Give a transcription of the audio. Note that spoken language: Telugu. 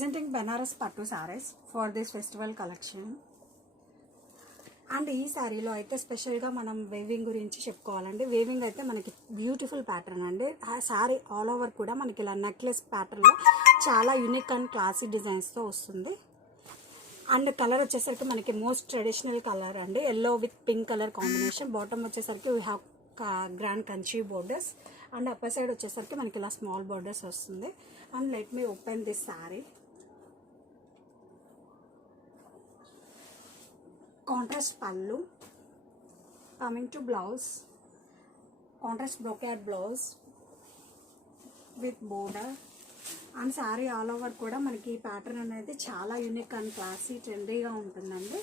presenting Banaras Pattu sarees for this festival collection. And ఈ శారీలో అయితే స్పెషల్గా మనం వేవింగ్ గురించి చెప్పుకోవాలండి. వేవింగ్ అయితే మనకి బ్యూటిఫుల్ ప్యాటర్న్ అండి. ఆ శారీ ఆల్ ఓవర్ కూడా మనకి ఇలా నెక్లెస్ ప్యాటర్న్లో చాలా యూనిక్ అండ్ క్లాసీ డిజైన్స్తో వస్తుంది. అండ్ కలర్ వచ్చేసరికి మనకి మోస్ట్ ట్రెడిషనల్ కలర్ అండి, yellow with pink colour combination. Bottom వచ్చేసరికి we have grand Kanchi borders and upper side వచ్చేసరికి మనకి ఇలా స్మాల్ బోర్డర్స్ వస్తుంది. And let me open this sari. Contrast pallu, coming to blouse, contrast brocade blouse with border. And sari all over కూడా మనకి ఈ ప్యాటర్న్ అనేది చాలా యూనిక్ అండ్ క్లాసీ ట్రెండీగా ఉంటుందండి.